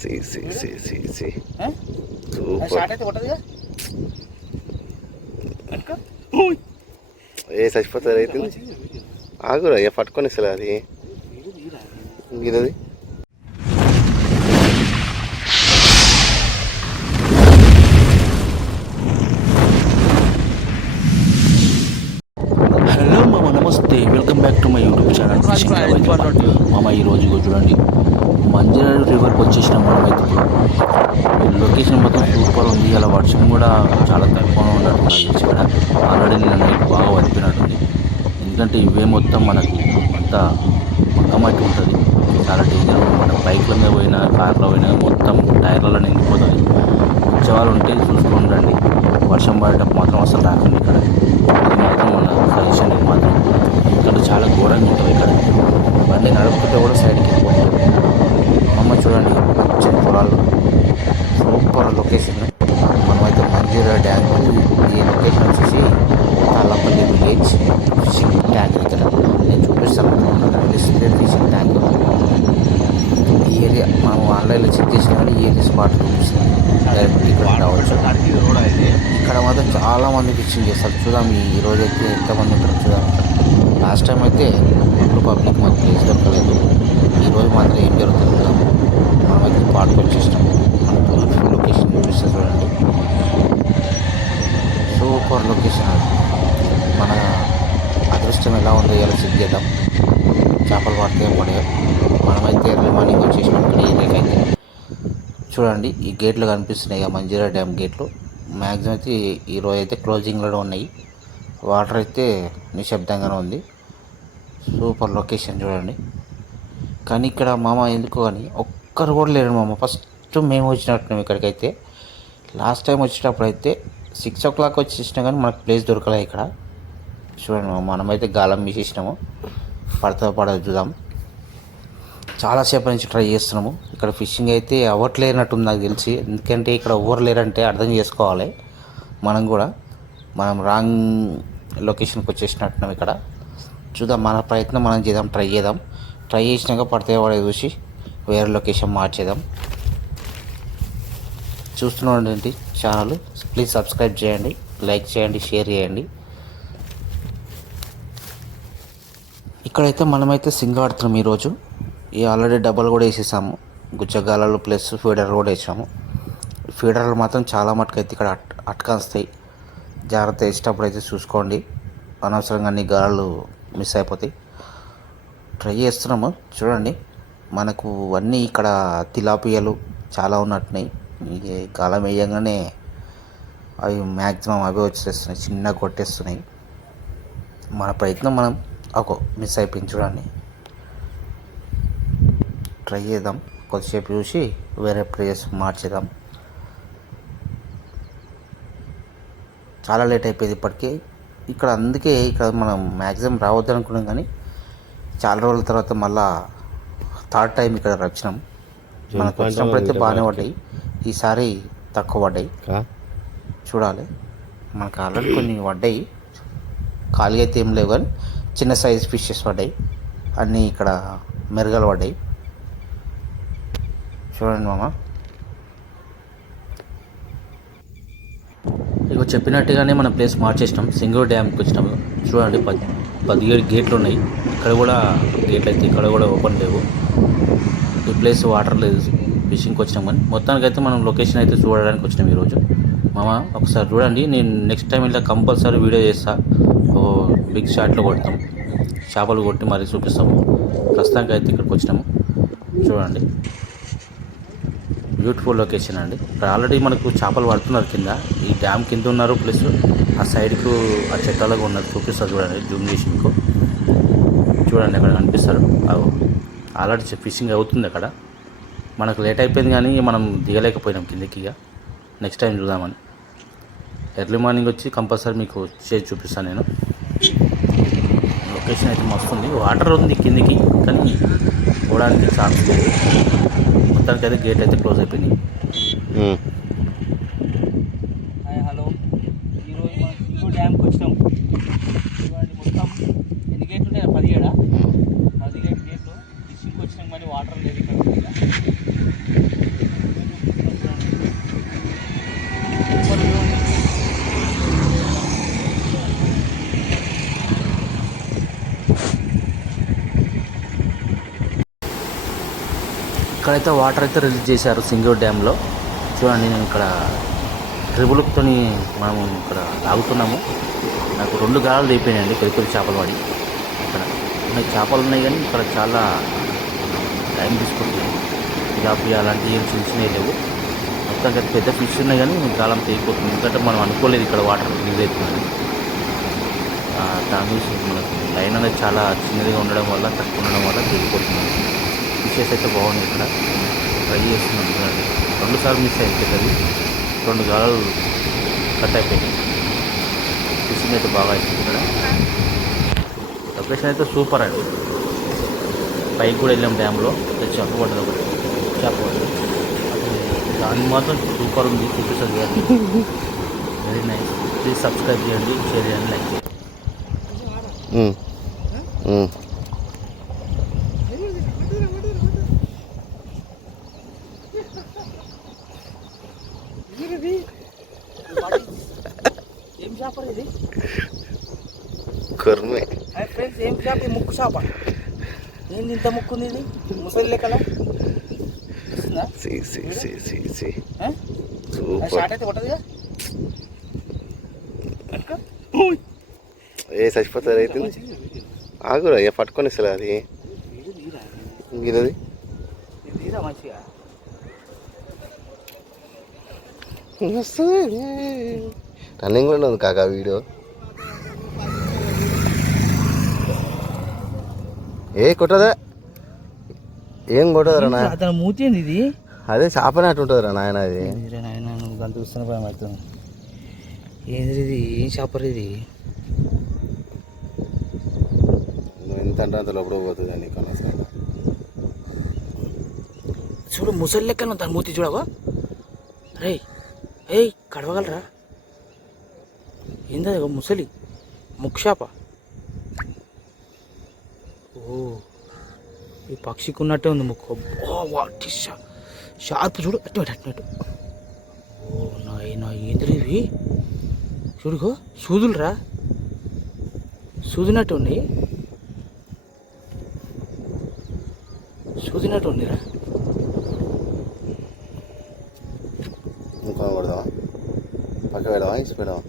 C C C C C short అయితే కొట్టదుగా? ఏ చచ్చిపోతారు అయితే? ఆగురా ఏ పట్టుకొని ఇస్తలే అది. ఇది మంజర రివర్కి వచ్చేసినాం మనం అయితే. లొకేషన్ మొత్తం సూపర్ ఉంది. అలా వర్షం కూడా చాలా తక్కువ ఉన్నట్టు నాకు ఇక్కడ ఆల్రెడీ నిన్న నైట్ బాగా వదిలిపోయినట్టుంది ఎందుకంటే ఇవే మొత్తం మనకు అంతా పక్కమట్టి ఉంటుంది. చాలా డేంజర్ మన బైక్ల మీద పోయినా కార్లో పోయినా మొత్తం టైర్లలో నిండిపోతుంది. వచ్చేవాళ్ళు ఉంటే చూసుకొని ఉండండి వర్షం పడేటప్పుడు మాత్రం అసలు రాకండి ఇక్కడ. ఇది మాత్రం మన సజెషన్ మాత్రం. ఇక్కడ చాలా ఘోరంగా ఉంటుంది ఇక్కడ. బండి నడుపుకుంటే కూడా సైడ్కి వెళ్ళిపోతుంది అమ్మ చూడండి పచ్చని పొలాలు సూపర్ లొకేషన్ మనమైతే మంజీరా డ్యామ్ ఈ లొకేషన్ వచ్చేసి తాళ్ళపల్లి విలేజ్ ఫిషింగ్ ట్యాంక్ ఇక్కడ నేను చూపిస్తాను డిస్ప్లే ఫిషింగ్ ట్యాంక్ ఈ ఏరియా మనం ఆన్లైన్లో చెక్ చేసినా కానీ ఏరియా స్పాట్ చూపిస్తుంది. డైరెక్ట్ ఇక్కడ రావచ్చు ఇక్కడ మాత్రం చాలా మంది ఫిషింగ్ చేస్తారు. చూద్దాం ఈ రోజు అయితే ఎంతమంది ఉంటారు చూద్దాం. లాస్ట్ టైం అయితే ఫుల్ పబ్లిక్ మాకు ప్లేస్ దొరకలేదు ఈ రోజు మాత్రం ఏం జరుగుతుంది చూద్దాం మనమైతే పాటకు వచ్చేసినాం ఫుల్ లొకేషన్ చూపిస్తే చూడండి సూపర్ లొకేషన్ అది మన అదృష్టం ఎలా ఉందో ఇలా చెక్ చేద్దాం చేపలు పడితే పడే మనమైతే ఎర్లీ మార్నింగ్ వచ్చేసినాం ఇక్కడ ఏరియాకి అయితే చూడండి ఈ గేట్లు కనిపిస్తున్నాయి మంజీరా డ్యామ్ గేట్లు. మ్యాక్సిమం అయితే ఈరోజు అయితే క్లోజింగ్లో ఉన్నాయి. వాటర్ అయితే నిశ్శబ్దంగానే ఉంది. సూపర్ లొకేషన్ చూడండి. కానీ ఇక్కడ మామ ఎందుకో అని ఒక్కరు కూడా లేరు మామ. ఫస్ట్ మేము వచ్చినట్టున్నాం ఇక్కడికైతే. లాస్ట్ టైం వచ్చేటప్పుడు అయితే సిక్స్ ఓ క్లాక్ వచ్చేసినా కానీ మనకు ప్లేస్ దొరకలే ఇక్కడ. చూడండి మనమైతే గాలం మీసేసినాము. పడతా పడదు చూద్దాం. చాలాసేపు నుంచి ట్రై చేస్తున్నాము. ఇక్కడ ఫిషింగ్ అయితే అవ్వట్లేనట్టుంది నాకు తెలిసి. ఎందుకంటే ఇక్కడ ఎవరు లేరంటే అర్థం చేసుకోవాలి. మనం కూడా. మనం రాంగ్ లొకేషన్కి వచ్చేసినట్టున్నాం ఇక్కడ. చూద్దాం మన ప్రయత్నం మనం చేద్దాం ట్రై చేద్దాం. ట్రై చేసినాక పడితే పడే చూసి వేరే లొకేషన్ మార్చేద్దాం. చూస్తున్నాండి ఛానల్. ప్లీజ్ సబ్స్క్రైబ్ చేయండి లైక్ చేయండి షేర్ చేయండి. ఇక్కడైతే మనమైతే సింగ్ ఆడుతున్నాం ఈరోజు. ఈ ఆల్రెడీ డబ్బులు కూడా వేసేసాము. గుచ్చగాలలో ప్లస్ ఫీడర్ కూడా వేసాము. ఫీడర్లు మాత్రం చాలా మటుకు అయితే ఇక్కడ అట్ అట్కాస్తాయి జాగ్రత్త వేసేటప్పుడు అయితే చూసుకోండి. అనవసరంగా అన్ని గాలాలు మిస్ అయిపోతాయి. ట్రై చేస్తున్నాము. చూడండి. మనకు అన్నీ ఇక్కడ తిలాపియలు చాలా ఉన్నట్టున్నాయి. ఇది గాలం వేయంగానే అవి మ్యాక్సిమం అవే వచ్చేస్తున్నాయి. చిన్నగా కొట్టేస్తున్నాయి. మన ప్రయత్నం మనం. ఒక మిస్ అయిపోయింది చూడండి. ట్రై చేద్దాం. కొద్దిసేపు చూసి వేరే ప్లేస్ మార్చేద్దాం. చాలా లేట్ అయిపోయింది ఇప్పటికే. ఇక్కడ అందుకే ఇక్కడ మనం మ్యాక్సిమం రావద్దు అనుకున్నాం కానీ చాలా రోజుల తర్వాత మళ్ళా థర్డ్ టైం ఇక్కడ వచ్చినాం. మనకు వచ్చినప్పుడు అయితే బాగానే పడ్డాయి. ఈసారి తక్కువ పడ్డాయి. చూడాలి. మనకు ఆల్రెడీ కొన్ని పడ్డాయి. ఖాళీ అయితే ఏం లేవు కానీ చిన్న సైజ్ ఫిషెస్ పడ్డాయి. అన్నీ ఇక్కడ మెరుగలు పడ్డాయి. చూడండి మామ. ఇక చెప్పినట్టుగానే మన ప్లేస్ మార్చేసినాం. సింగూర్ డ్యామ్కి వచ్చినాము చూడండి పది పదిహేడు గేట్లు ఉన్నాయి. ఇక్కడ కూడా గేట్లు అయితే ఇక్కడ కూడా ఓపెన్ లేవు. ఈ ప్లేస్ వాటర్ లేదు. ఫిషింగ్కి వచ్చినాం కానీ. మొత్తానికి అయితే మనం లొకేషన్ అయితే చూడడానికి వచ్చినాం ఈరోజు. మామ ఒకసారి చూడండి. నేను నెక్స్ట్ టైం ఇలా కంపల్సరీ వీడియో చేస్తా. బిగ్ షాట్లో కొడతాం. చేపలు కొట్టి మరీ చూపిస్తాము. ప్రస్తుతానికి అయితే ఇక్కడికి వచ్చినాము. చూడండి. బ్యూటిఫుల్ లొకేషన్ అండి. ఆల్రెడీ మనకు చేపలు పడుతున్నారు కింద. ఈ డ్యామ్ కింద ఉన్నారు ప్లస్ ఆ సైడ్కు ఆ చెట్టాలకు ఉన్నారు. చూపిస్తారు చూడండి జూమ్ చేసి మీకు. చూడండి అక్కడ కనిపిస్తారు. ఆల్రెడీ ఫిషింగ్ అవుతుంది అక్కడ. మనకు లేట్ అయిపోయింది కానీ మనం దిగలేకపోయినాం కిందకి ఇక. నెక్స్ట్ టైం చూద్దామని. ఎర్లీ మార్నింగ్ వచ్చి కంపల్సరీ మీకు చేసి చూపిస్తాను నేను. లొకేషన్ అయితే మస్తు ఉంది. వాటర్ ఉంది కిందికి కానీ పోవడానికి ఛాన్స్ లేదు. మొత్తానికి గేట్ అయితే క్లోజ్ అయిపోయినాయి. హలో. ఈరోజు మనం సింగు డ్యామ్కి వచ్చినాం. మొత్తం ఎన్ని గేట్లు ఉంటాయి? పదిహేడా? పదిహేడు గేట్లు ఫిషింగ్కి వచ్చినాం కానీ వాటర్ లేదు ఇక్కడ Thank you. ఇక్కడైతే వాటర్ అయితే రిలీజ్ చేశారు సింగూర్ డ్యామ్లో చూడండి నేను ఇక్కడ ట్రిబులుతో మనము ఇక్కడ తాగుతున్నాము నాకు రెండు గాలాలు దిగిపోయినాయండి పెద్ద పెద్ద చేపలు పడి. ఇక్కడ నాకు చేపలు ఉన్నాయి కానీ ఇక్కడ చాలా టైం తీసుకుంటుంది ఇలాపి అలాంటివి ఏం చిన్న చిన్నవి లేవు. మొత్తం అయితే పెద్ద ఫిష్ ఉన్నాయి కానీ గాలం తెగిపోతుంది ఎందుకంటే మనం అనుకోలేదు ఇక్కడ వాటర్ రిలీజ్ అవుతుందని. దాని మనకు లైన్ అనేది చాలా చిన్నదిగా ఉండడం వల్ల తక్కువ ఉండడం వల్ల తెగిపోతుంది ఫిషెస్ అయితే బాగున్నాయి ఇక్కడ. ట్రై చేస్తున్నాం చూడండి రెండు సార్లు మిస్ అయిపోయింది. అది రెండు గాలాలు కట్ అయిపోయినాయి. ఫిషింగ్ అయితే బాగా అయిపోయింది ఇక్కడ. లొకేషన్ అయితే సూపర్ అండి. పైకి కూడా వెళ్ళాం డ్యామ్లో చేప పడ్డది ఒకటి. చేప పడ్డది. దాన్ని మాత్రం సూపర్ ఉంది. చూపిస్తుంది వెరీ నైస్ ప్లీజ్ సబ్స్క్రైబ్ చేయండి షేర్ చేయండి లైక్ చేయండి ఉమ్. ఉమ్. ఏం చేప ఇది కుర్మే ఫ్రెండ్స్ ఏం చేప ఈ ముక్కు చేప ఏంది ఇంత ముక్కు ఉంది ఇది ముసలి లెక్కల షార్ట్ అయితే కొట్టదుగా? ఏ చచ్చిపోతారు అయితే? ఆగురా ఏ పట్టుకొని ఇస్తలే అది. గిరది తీరా మంచిగా? రన్నింగ్ కూడా ఉంది కాక వీడియో. ఏ కొట్టదా? ఏం కొట్టదురా నా అతను మూతి ఏంది ఇది? అదే చేపనట్టు ఉంటుందిరా నాయన అది ఏందిరా నాయన నువ్వు గంత చూస్తున్న భయం అవుతుంది. ఏంది ఇది? ఏం చేపరు ఇది? నువ్వు ఎంత అంటే అంత లోపల పోతుంది అని చూడు ముసలి లెక్కన తన మూతి చూడవా? రే ఏయ్ కడవగలరా? ఏంది ముసలి ముక్షాప ఓ ఈ పక్షికి ఉన్నట్టే ఉంది ముక్కు. వాటి షార్ప్ చూడు అటు అటు అటు ఓ నాయనా ఏంద్రీ ఇవి? చూడుకో సూదులురా. సూదినట్టు ఉన్నాయి సూదినట్టు ఉందిరా. ఇంకా కొడదామా పక్క పెడదామా? ఇసి పెడదామా?